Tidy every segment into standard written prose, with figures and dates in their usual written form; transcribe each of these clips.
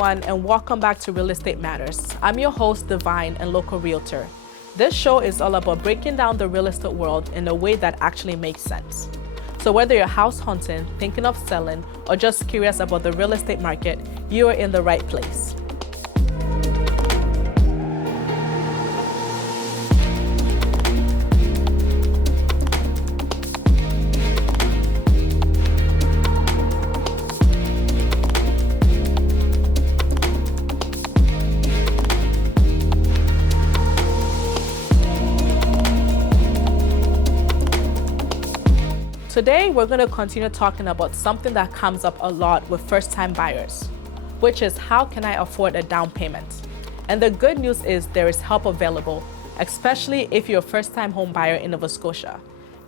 everyone, and welcome back to Real Estate Matters. I'm your host, Divine, and local realtor. This show is all about breaking down the real estate world in a way that actually makes sense. So whether you're house hunting, thinking of selling, or just curious about the real estate market, you are in the right place. Today, we're going to continue talking about something that comes up a lot with first-time buyers, which is how can I afford a down payment? And the good news is there is help available, especially if you're a first-time home buyer in Nova Scotia.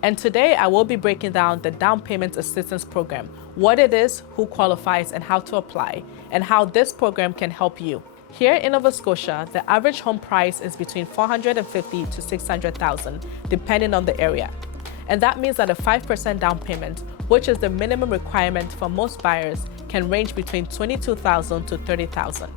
And today, I will be breaking down the down payment assistance program, what it is, who qualifies, and how to apply, and how this program can help you. Here in Nova Scotia, the average home price is between $450,000 to $600,000, depending on the area. And that means that a 5% down payment, which is the minimum requirement for most buyers, can range between $22,000 to $30,000.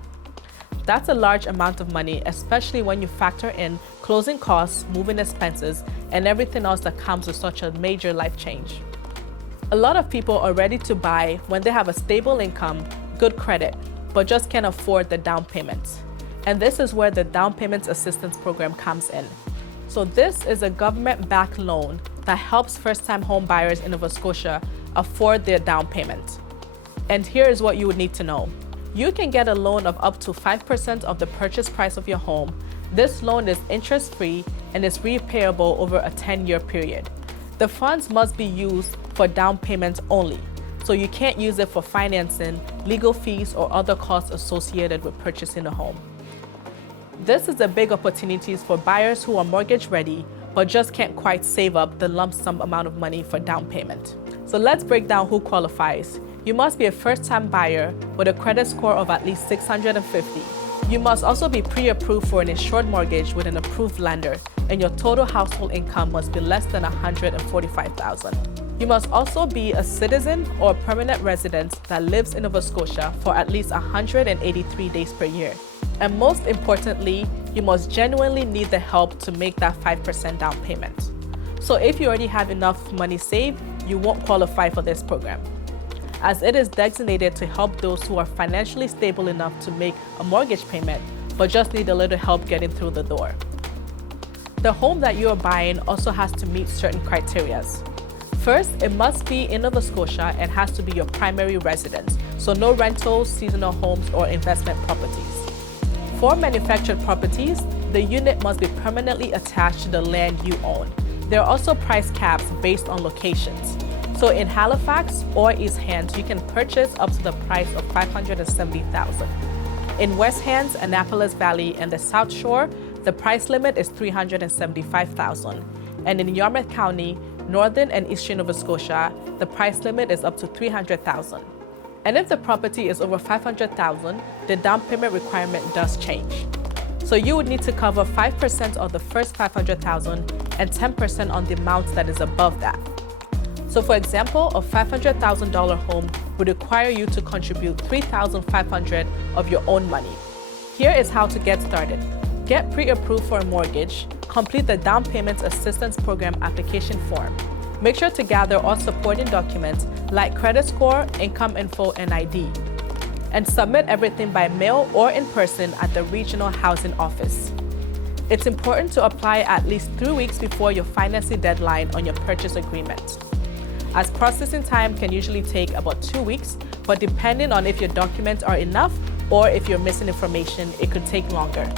That's a large amount of money, especially when you factor in closing costs, moving expenses, and everything else that comes with such a major life change. A lot of people are ready to buy when they have a stable income, good credit, but just can't afford the down payment. And this is where the down payment assistance program comes in. So this is a government-backed loan that helps first-time home buyers in Nova Scotia afford their down payment. And here is what you would need to know. You can get a loan of up to 5% of the purchase price of your home. This loan is interest-free and is repayable over a 10-year period. The funds must be used for down payments only, so you can't use it for financing, legal fees, or other costs associated with purchasing a home. This is a big opportunity for buyers who are mortgage ready but just can't quite save up the lump sum amount of money for down payment. So let's break down who qualifies. You must be a first-time buyer with a credit score of at least 650. You must also be pre-approved for an insured mortgage with an approved lender, and your total household income must be less than $145,000. You must also be a citizen or permanent resident that lives in Nova Scotia for at least 183 days per year. And most importantly, you must genuinely need the help to make that 5% down payment. So if you already have enough money saved, you won't qualify for this program, as it is designated to help those who are financially stable enough to make a mortgage payment, but just need a little help getting through the door. The home that you are buying also has to meet certain criteria. First, it must be in Nova Scotia and has to be your primary residence, so no rentals, seasonal homes, or investment properties. For manufactured properties, the unit must be permanently attached to the land you own. There are also price caps based on locations. So in Halifax or East Hants, you can purchase up to the price of $570,000. In West Hants, Annapolis Valley, and the South Shore, the price limit is $375,000. And in Yarmouth County, Northern and Eastern Nova Scotia, the price limit is up to $300,000. And if the property is over $500,000, the down payment requirement does change. So you would need to cover 5% of the first $500,000 and 10% on the amount that is above that. So for example, a $500,000 home would require you to contribute $3,500 of your own money. Here is how to get started. Get pre-approved for a mortgage, complete the down payment assistance program application form. Make sure to gather all supporting documents like credit score, income info, and ID. And submit everything by mail or in person at the regional housing office. It's important to apply at least 3 weeks before your financing deadline on your purchase agreement, as processing time can usually take about 2 weeks, but depending on if your documents are enough or if you're missing information, it could take longer.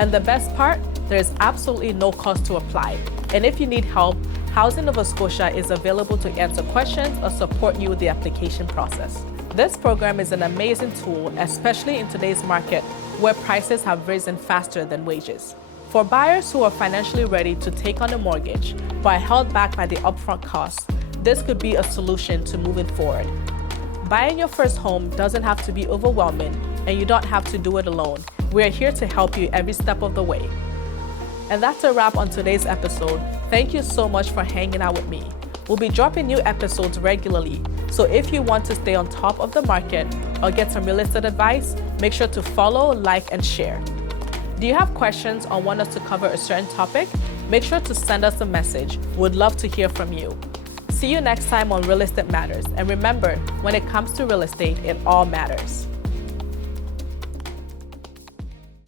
And the best part, there is absolutely no cost to apply. And if you need help, Housing Nova Scotia is available to answer questions or support you with the application process. This program is an amazing tool, especially in today's market where prices have risen faster than wages. For buyers who are financially ready to take on a mortgage but are held back by the upfront costs, this could be a solution to moving forward. Buying your first home doesn't have to be overwhelming, and you don't have to do it alone. We are here to help you every step of the way. And that's a wrap on today's episode. Thank you so much for hanging out with me. We'll be dropping new episodes regularly, so if you want to stay on top of the market or get some real estate advice, make sure to follow, like, and share. Do you have questions or want us to cover a certain topic? Make sure to send us a message. We'd love to hear from you. See you next time on Real Estate Matters. And remember, when it comes to real estate, it all matters.